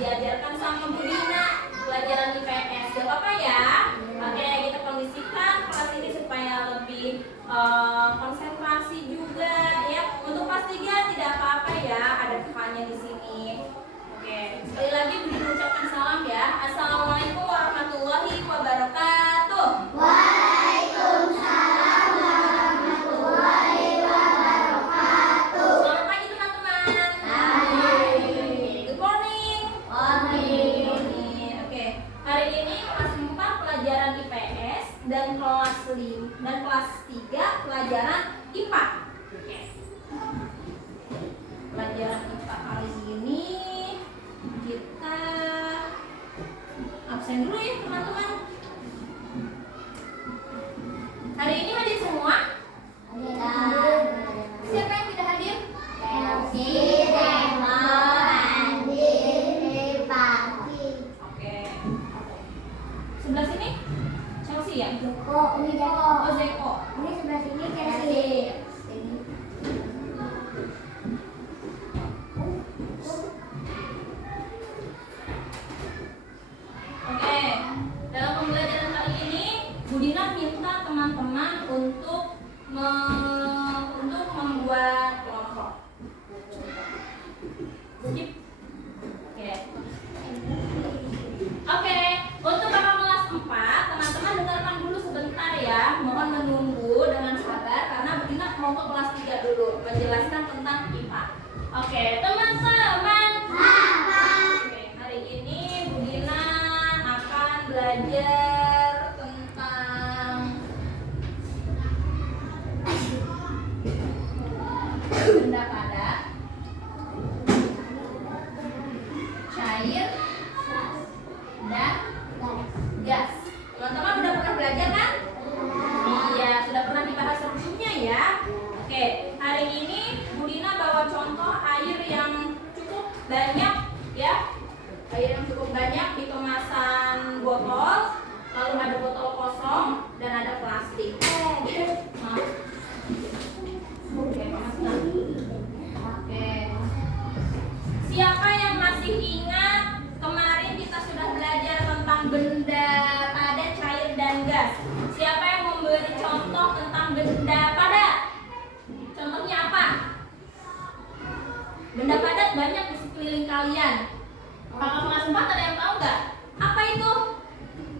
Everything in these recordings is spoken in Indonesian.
diajarkan sama Bu Dina pelajaran IPS. Gak apa-apa ya. Oke, kita kondisikan kelas ini supaya lebih konsentrasi juga ya. Untuk kelas 3 tidak apa-apa ya, ada kakaknya di sini. Oke, sekali lagi Bu Dina ucapkan salam ya. Assalamualaikum warahmatullahi wabarakatuh. Waalaikumsalam warahmatullahi wabarakatuh. Selamat pagi teman-teman. Good morning. Oke, hari ini kelas 4 pelajaran IPS dan kelas 3 pelajaran IPA. Oke. Pelajaran IPA kali ini kita absen dulu ya teman-teman. Hari ini hadir semua? Siapa yang tidak hadir? Oke. Sebelah sini? Chelsea ya? Oh, Zeko. Ini sebelah sini Chelsea. Oke. Dalam pembelajaran kali ini, Bu Dina minta teman-teman untuk membuat kelompok. Skip. Oke. Oke, untuk kakak kelas 4, teman-teman dengarkan dulu sebentar ya. Mohon menunggu dengan sabar karena Bu Dina mau ke kelas 3 dulu menjelaskan tentang IPA. Oke, teman-teman. Oke, hari ini Bu Dina akan belajar tentang benda padat, cair, dan gas. Teman-teman udah pernah belajar kan? Iya, sudah pernah dibahas sebelumnya ya. Oke, hari ini Bu Dina bawa contoh air yang cukup banyak ya. Air yang cukup banyak di kemasan botol, lalu ada botol kosong dan ada plastik. Maaf. Oke, panas nggak? Oke. Siapa yang masih ingat kemarin kita sudah belajar tentang benda padat, cair, dan gas? Siapa yang memberi contoh tentang benda padat? Contohnya apa? Benda padat banyak di sekeliling kalian. Kakak kelas 4 ada yang tahu nggak? Apa itu?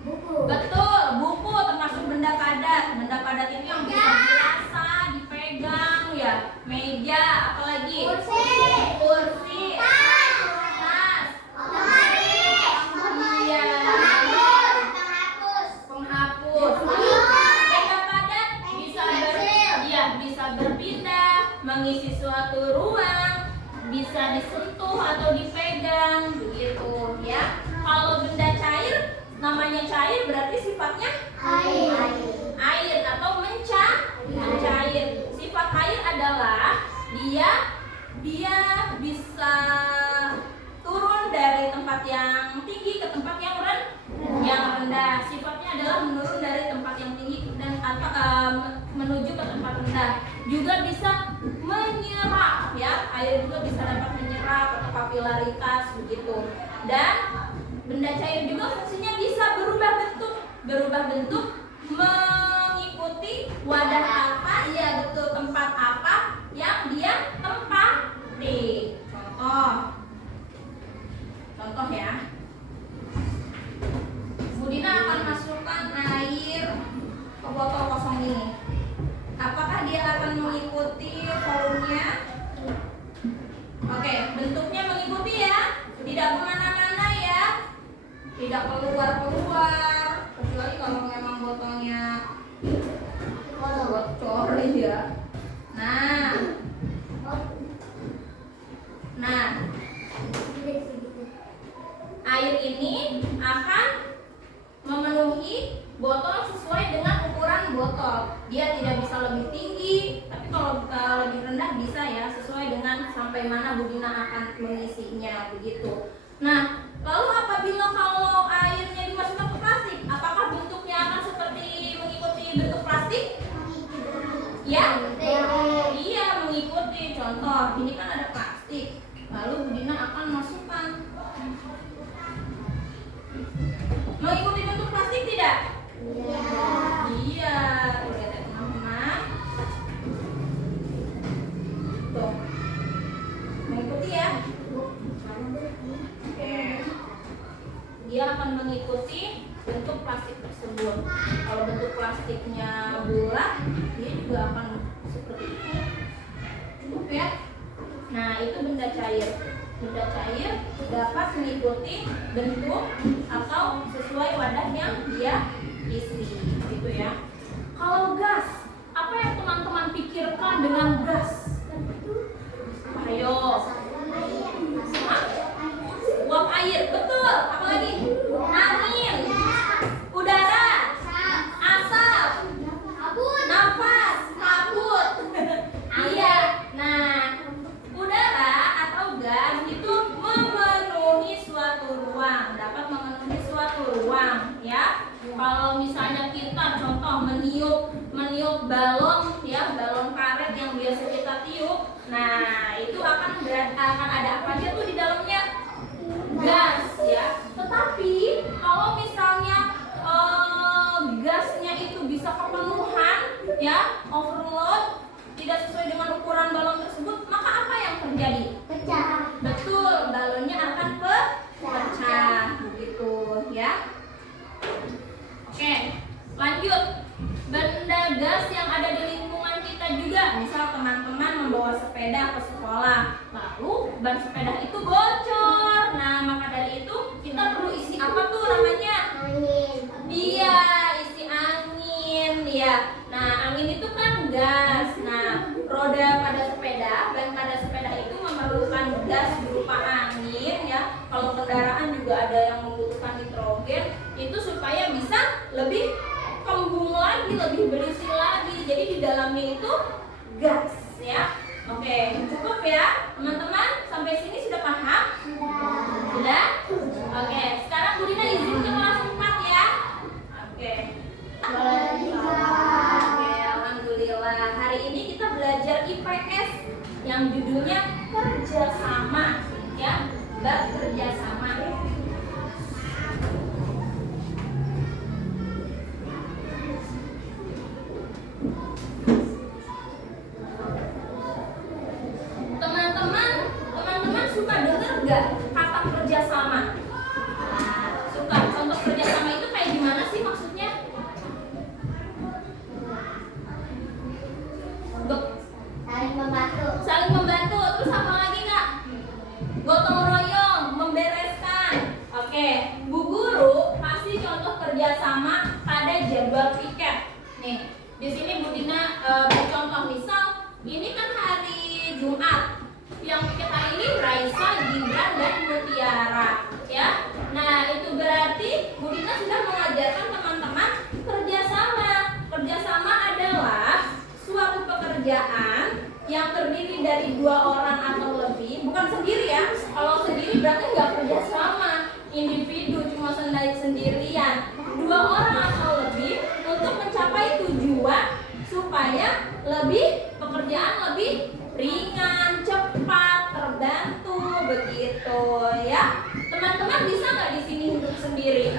Buku. Betul, buku termasuk benda padat. Benda padat itu yang bisa dirasa, dipegang ya. Meja, apalagi? Kursi. Tas. Iya. Penghapus. Benda padat bisa berpindah, mengisi suatu ruang, bisa disentuh atau dipegang, begitu ya. Kalau benda cair, namanya cair berarti sifatnya air atau mencair. Sifat air adalah dia bisa turun dari tempat yang tinggi ke tempat yang rendah. Sifatnya adalah menurun dari tempat yang tinggi dan menuju ke tempat rendah. Juga bisa menyerap ya. Air juga bisa dapat menyerap atau kapilaritas begitu. Dan benda cair juga fungsinya bisa berubah bentuk mengikuti wadah apa, ya betul, tempat apa yang dia tempati. Contoh ya. Bu Dina akan masukkan air ke botol kosong ini. Apakah dia akan mengikuti volumenya? Oke, bentuknya mengikuti ya. Tidak kemana-mana ya. Tidak keluar-keluar. Kecuali kalau memang botolnya bocor ya. Nah, air ini akan memenuhi botol sesuai dengan ukuran botol. Dia tidak bisa lebih tinggi, tapi kalau lebih rendah bisa ya, sesuai dengan sampai mana Bu Dina akan mengisinya begitu. Nah, lalu apabila kalau airnya dimasukkan ke plastik, apakah bentuknya akan seperti mengikuti bentuk plastik? Ya? Iya, mengikuti. Contoh, ini kan ada plastik. Lalu Bu Dina akan masukkan dia akan mengikuti bentuk plastik tersebut. Kalau bentuk plastiknya bulat, dia juga akan seperti itu. Oke. Nah, itu benda cair. Benda cair dapat mengikuti bentuk atau sesuai wadah yang dia isi, gitu ya. Kalau gas, apa yang teman-teman pikirkan dengan gas? Ayo. Uap air, betul. Apa lagi? Angin, udara, asap, nafas, kabut. Iya. Nah, udara atau gas itu memenuhi suatu ruang, dapat memenuhi suatu ruang, ya. Kalau misalnya kita contoh meniup balon, ya, balon karet yang biasa kita tiup, nah itu akan ada apa aja tuh di dalamnya? Gas, ya. Tetapi kalau misalnya gasnya itu bisa kepenuhan, ya, overload, tidak sesuai dengan ukuran balon tersebut, maka apa yang terjadi? Pecah. Betul, balonnya akan pecah, begitu, ya. Oke, lanjut. Benda gas yang ada di lingkungan kita juga, misal teman-teman membawa sepeda ke sekolah, lalu ban sepeda itu bocor. Nah, maka dari itu kita perlu isi apa tuh namanya? Angin. Iya, isi angin, ya. Nah, angin itu kan gas. Nah, roda pada sepeda, ban pada sepeda itu memerlukan gas berupa angin, ya. Kalau kendaraan juga ada yang membutuhkan nitrogen, itu supaya bisa lebih kembung lagi, lebih berisi lagi. Jadi di dalamnya itu gas, ya. Oke, cukup ya, teman-teman. Sampai sini sudah paham? Sudah? Oke, sekarang Bu Dina izin ke kelas 4 ya. Oke. Oke, alhamdulillah. Hari ini kita belajar IPS yang judulnya kerjasama, ya. Bab kerjasama. Teman-teman suka dengar nggak kata kerjasama? Nah, suka. Contoh kerjasama itu kayak gimana sih maksudnya? Saling membantu. Saling membantu. Terus apa lagi kak? Gotong royong, membereskan. Oke, Bu Guru kasih contoh kerjasama pada jadwal piket. Nih, di sini Bu Dina bercontoh, misal ini kan hari Jumat. Yang piket hari ini Raisa, Gibran, dan Mutiara, ya. Nah, itu berarti Bu Dina sudah mengajarkan teman-teman kerjasama. Kerjasama adalah suatu pekerjaan yang terdiri dari 2 orang atau lebih, bukan sendiri ya. Kalau sendiri berarti nggak kerjasama, individu, cuma sendirian. 2 orang atau lebih untuk mencapai tujuan supaya pekerjaan lebih ringan, cepat, terbantu, begitu ya. Teman-teman bisa nggak di sini hidup sendiri?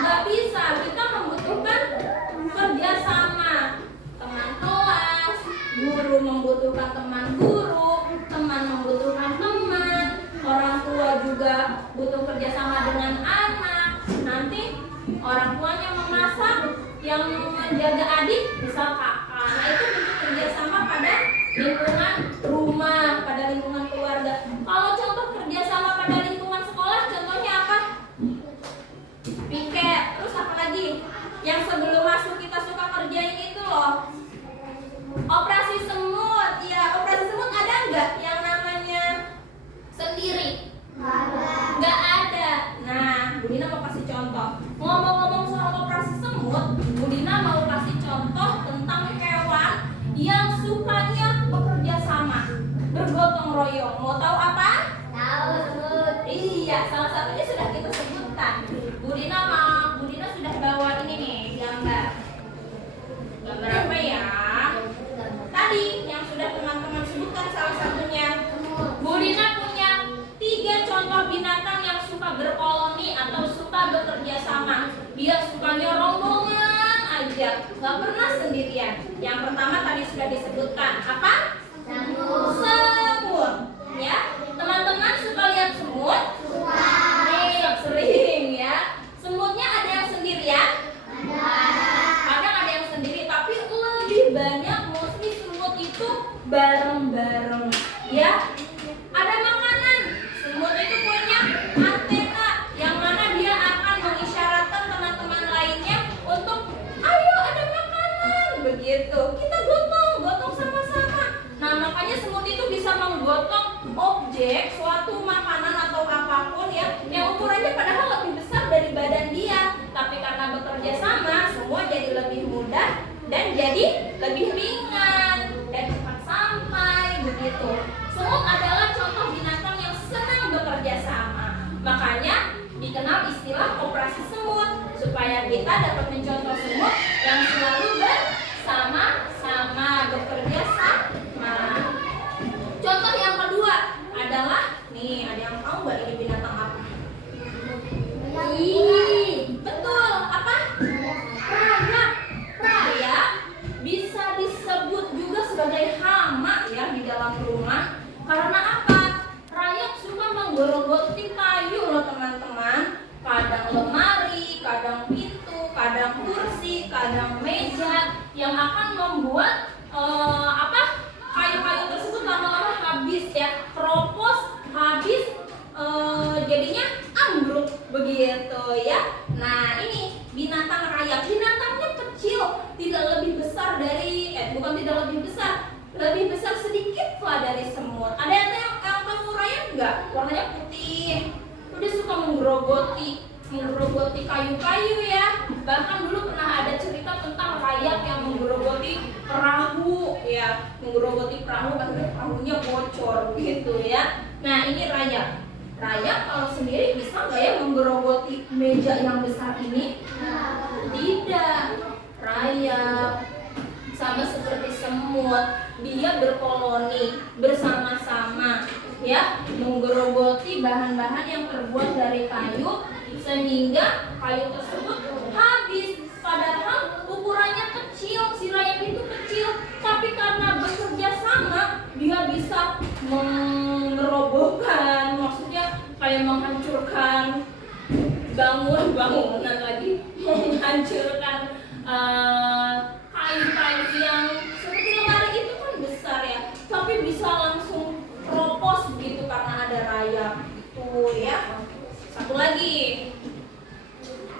Nggak bisa. Kita membutuhkan kerjasama. Teman kelas, guru membutuhkan teman guru, teman membutuhkan teman, orang tua juga butuh kerjasama dengan anak. Nanti orang tuanya memasak, yang menjaga adik misal kakak. Nah, itu bentuk kerjasama pada lingkungan rumah, pada lingkungan keluarga. Kalau contoh kerjasama pada lingkungan sekolah, contohnya apa? Piket. Terus apa lagi? Yang sebelum masuk kita suka kerjain itu loh, operasi semut. Ya, operasi semut ada nggak yang namanya sendiri? Nggak ada. Nah, Bu Dina mau kasih contoh. Ngomong-ngomong soal operasi semut, Bu Dina mau kasih contoh tentang hewan yang sukanya bekerja sama, bergotong royong. Mau tahu apa? Tahu semut. Iya, salah satunya sudah kita sebutkan. Bu Dina sudah bawa ini nih gambar. Gambar apa ya? Tadi yang sudah teman-teman sebutkan salah satunya. Bu Dina punya 3 contoh binatang yang suka berkoloni atau suka bekerja sama. Dia sukanya rombongan aja, nggak pernah sendirian. Yang pertama tadi sudah disebutkan apa? Semut. Ya, teman-teman suka lihat semut? Suka. antena yang mana dia akan mengisyaratkan teman-teman lainnya untuk ayo ada makanan begitu. Kita gotong sama-sama. Nah, makanya semut itu bisa menggotong objek, suatu makanan atau apapun ya, yang ukurannya padahal lebih besar dari badan dia. Tapi karena bekerja sama, semua jadi lebih mudah dan jadi lebih ringan dan cepat sampai begitu. Semut adalah contoh binatang yang senang bekerja sama. Makanya dikenal istilah operasi semut, supaya kita dapat mencontoh semut yang selalu bersama-sama bekerja sama. Contoh yang kedua adalah nih, ada yang tahu nggak ini binatang apa? Betul, apa? Rayap. Rayap bisa disebut juga sebagai hama ya di dalam rumah. Karena apa? Rayap suka menggerogoti kayu loh teman-teman. Kadang lemari, kadang pintu, kadang kursi, kadang meja, yang akan membuat kayu-kayu tersebut lama-lama habis ya, keropos, habis, jadinya ambruk begitu ya. Nah, ini binatang rayap. Binatangnya kecil, tidak lebih besar dari bukan tidak lebih besar, lebih besar sedikit lah dari semut. Ada yang tahu rayap nggak? Warnanya putih. Dia suka menggerogoti kayu-kayu ya. Bahkan dulu pernah ada cerita tentang rayap yang menggerogoti perahu ya, menggerogoti perahu akhirnya perahunya bocor gitu ya. Nah, ini rayap. Rayap kalau sendiri bisa nggak ya menggerogoti meja yang besar ini? Tidak. Rayap sama seperti semut, dia berkoloni bersama-sama ya, menggerogoti bahan-bahan yang terbuat dari kayu sehingga kayu tersebut habis. Padahal ukurannya kecil, si rayap itu kecil, tapi karena bekerja sama dia bisa merobohkan, maksudnya kayak menghancurkan bangunan lagi, menghancurkan kayu-kayu yang seperti lemari itu kan besar ya, tapi bisa langsung keropos begitu karena ada rayap itu ya. Satu lagi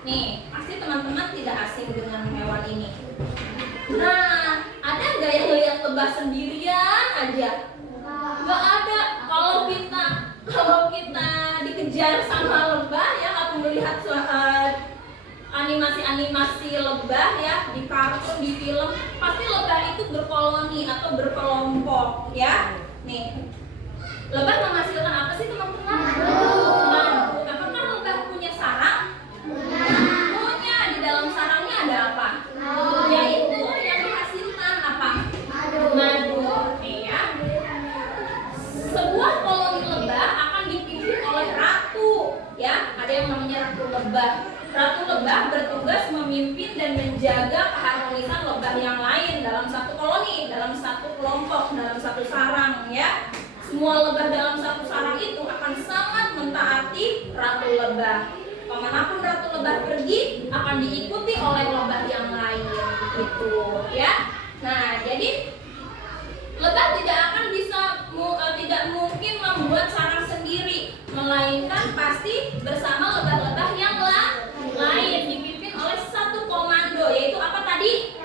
nih, pasti teman-teman tidak asing dengan hewan ini. Nah, ada nggak yang lihat lebah sendirian aja? Nggak ada. Kalau kita dikejar sama lebah ya, atau melihat animasi lebah ya di kartun, di film, pasti lebah itu berkoloni atau berkelompok ya. Nih, lebah menghasilkan apa sih teman-teman? Madu. Apakah lebah punya sarang? Punya. Di dalam sarangnya ada apa? Yaitu yang dihasilkan apa? Madu. Ya. Sebuah koloni lebah akan dipimpin oleh ratu ya. Ada yang namanya ratu lebah. Ratu lebah bertugas memimpin dan menjaga keharmonisan lebah yang lain dalam satu koloni, dalam satu kelompok, dalam satu sarang ya. Semua lebah dalam satu sarang itu akan sangat mentaati ratu lebah. Kemanapun ratu lebah pergi akan diikuti oleh lebah yang lain gitu ya. Nah, jadi lebah tidak mungkin membuat sarang sendiri, melainkan pasti bersama lebah-lebah yang lain, dipimpin oleh satu komando, yaitu apa tadi?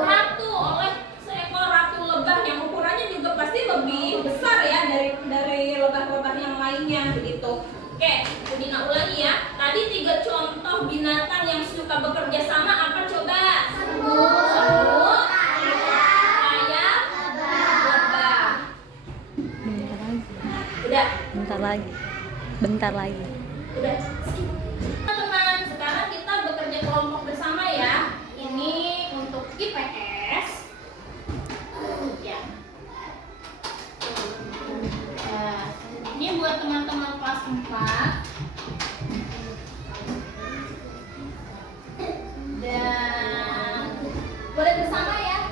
Ratu, oleh seekor ratu lebah yang ukurannya juga pasti lebih besar ya dari lebah-lebah yang lainnya begitu. Oke, Budina ulangi ya. Tadi 3 contoh binatang yang suka bekerja sama apa coba? Semut, rayap, lebah. Udah. Bentar lagi. Udah. Teman-teman, sekarang kita bekerja kelompok bersama ya. Ini untuk IPS. Ya. Ini buat teman-teman kelas 4. Dan boleh bersama ya.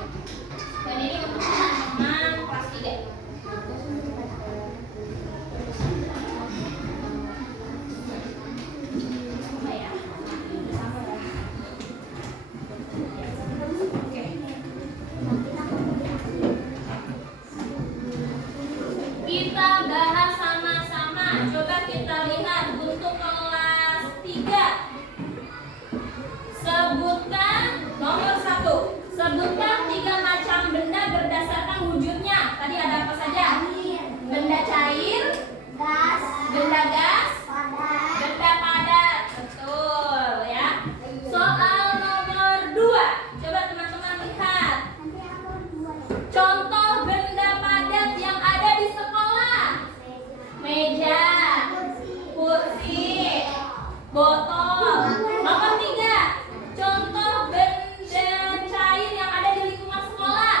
Dan ini untuk teman-teman kelas 3. Kita bahas sama-sama. Coba kita lihat 3. Sebutkan nomor 1. Sebutkan 3 macam benda berdasarkan wujudnya. Tadi ada apa saja? Benda cair, Gas. benda gas, Padat. benda padat. Betul ya. Soal nomor 2. Coba teman-teman lihat. Nanti aku buat. Contoh benda padat yang ada di sekolah. Meja, kursi, botol. Nomor 3. Contoh benda cair yang ada di lingkungan sekolah.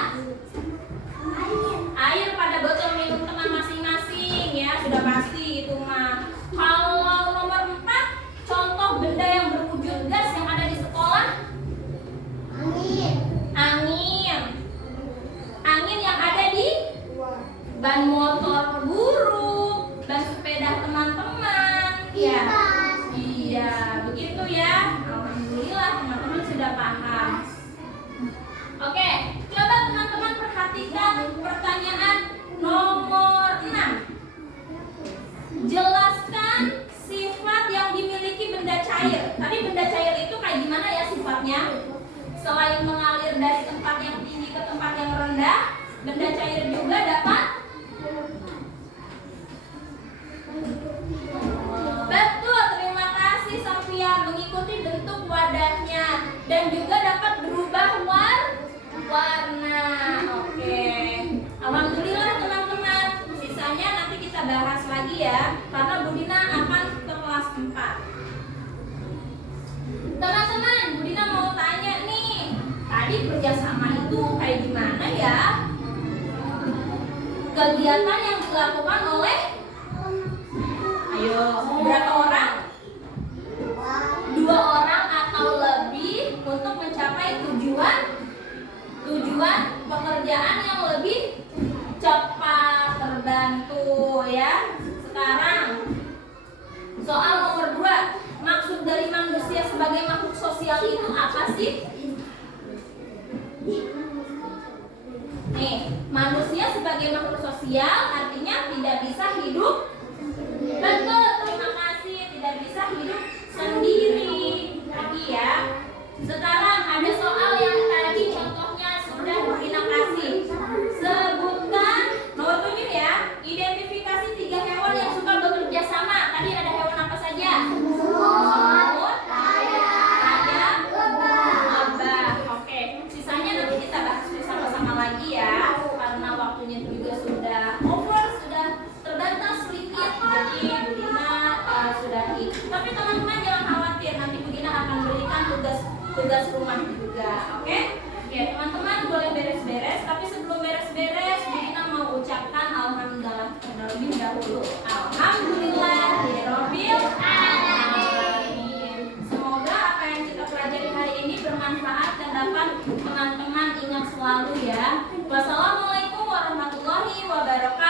Air pada botol minum teman masing-masing ya, sudah pasti itu mah. Kalau nomor 4, contoh benda yang berwujud gas yang ada di sekolah. Angin. Angin. Angin yang ada di ban motor guru, ban sepeda teman-teman. Ya. Iya, begitu ya. Alhamdulillah teman-teman sudah paham. Oke, coba teman-teman perhatikan pertanyaan nomor 6. Jelaskan sifat yang dimiliki benda cair. Tadi benda cair itu kayak gimana ya sifatnya? Selain mengalir dari tempat yang tinggi ke tempat yang rendah, benda cair juga dapat. Betul, terima kasih Sofia, mengikuti bentuk wadahnya dan juga dapat berubah warna. Oke. Alhamdulillah teman-teman. Sisanya nanti kita bahas lagi ya, karena Bu Dina akan ke kelas 4. Teman-teman, Bu Dina mau tanya nih. Tadi kerjasama itu kayak gimana ya? Kegiatan yang dilakukan oleh, ayo, berapa orang? 2 orang atau lebih untuk mencapai tujuan pekerjaan yang lebih cepat, terbantu ya. Sekarang soal nomor 2. Maksud dari manusia sebagai makhluk sosial itu apa sih? Nih, manusia sebagai makhluk sosial artinya tidak bisa hidup. Betul, terima kasih. Tidak bisa hidup sendiri. Lagi ya. Sekarang ada soal yang tadi contohnya sudah Bu Dina kasih. Sebutkan nomor 7 ya. Identifikasi 3 hewan yang suka bekerja sama. Tadi ada hewan apa saja? Semut, ayam, lebah. Oke, sisanya nanti kita bahas bersama-sama lagi ya. Karena waktunya juga sudah over, sudah terbatas sedikit. Jadi Bu Dina sudahi. Tapi teman-teman jangan khawatir, nanti Bu Dina akan berikan tugas rumah juga. Oke? Ya, teman-teman boleh beres-beres, tapi sebelum beres-beres Bu Dina mau ucapkan alhamdulillah terlebih dahulu. Alhamdulillahirabbil alamin. Semoga apa yang kita pelajari hari ini bermanfaat dan dapat teman-teman ingat selalu ya. Wassalamualaikum warahmatullahi wabarakatuh.